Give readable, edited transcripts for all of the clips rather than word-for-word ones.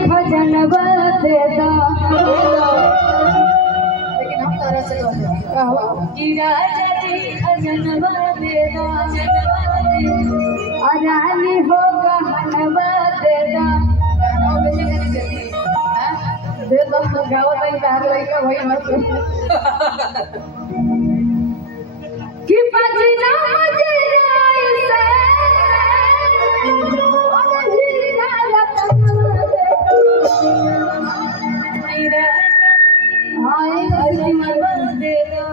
खजनवा देदा लेकिन हम तारा से कि राजा जी खजनवा देदा रानी हो गहनवा देदा दे दो गावा तक बाहर लइका होई मत कि बजना मजराई से हीरा रतनवा देदा हाय खजनवा देदा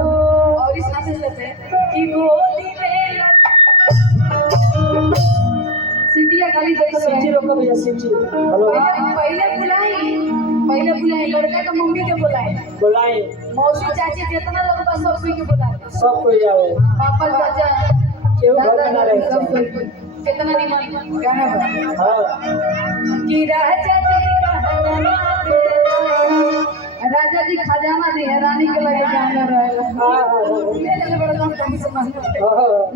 और इस नाम से लेते हैं कि गोली में सिटिया खाली देखो सिटी रोको भैया सिटी हेलो पहले बुलाए लड़का का मम्मी के बुलाए बुलाए मौसी चाची जितना लोग बस सब कोई के बुलाए सब कोई आवे पापा चाचा केहू घर में ना रहे सब कोई कितना निमन गाना बा हां कि राजा जी खजाना दे राजा जी खजाना दे रानी के लगे गाना रहेला हां ले ले बड़ा काम कहीं से मांग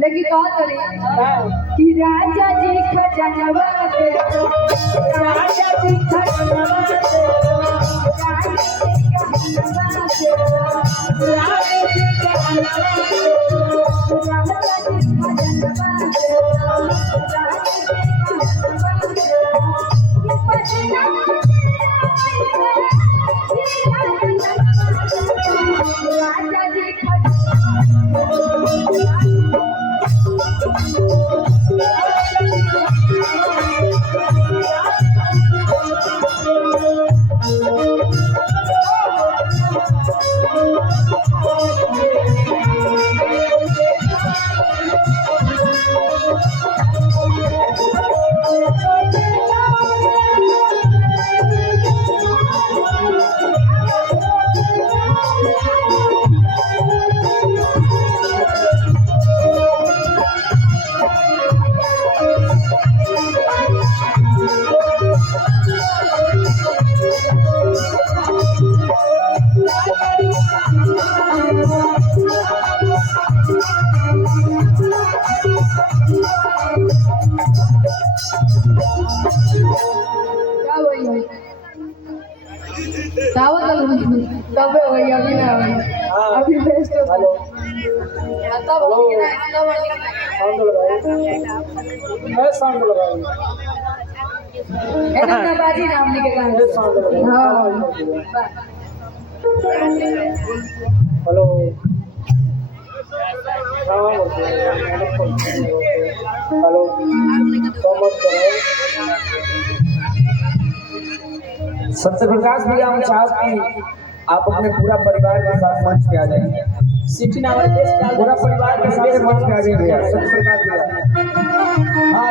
लेकिन कहा तरी कि राजा जी खजानवा दे राजा जी खजानवा दे राजा जी तबे होई अभी ना होई अभी बेस्ट हेलो तब होगी ना तब होगी ना साउंड लगाओ मैं साउंड लगाओ एकदम ना बाजी नाम लिखे गाना साउंड लगाओ हां हेलो हेलो मत करो सत्यप्रकाश भैया हम चाहते हैं आप अपने पूरा परिवार के साथ मंच पे आ जाएंगे सिटी नाम पूरा परिवार के साथ मंच पे आ जाइए भैया सत्यप्रकाश भैया हाँ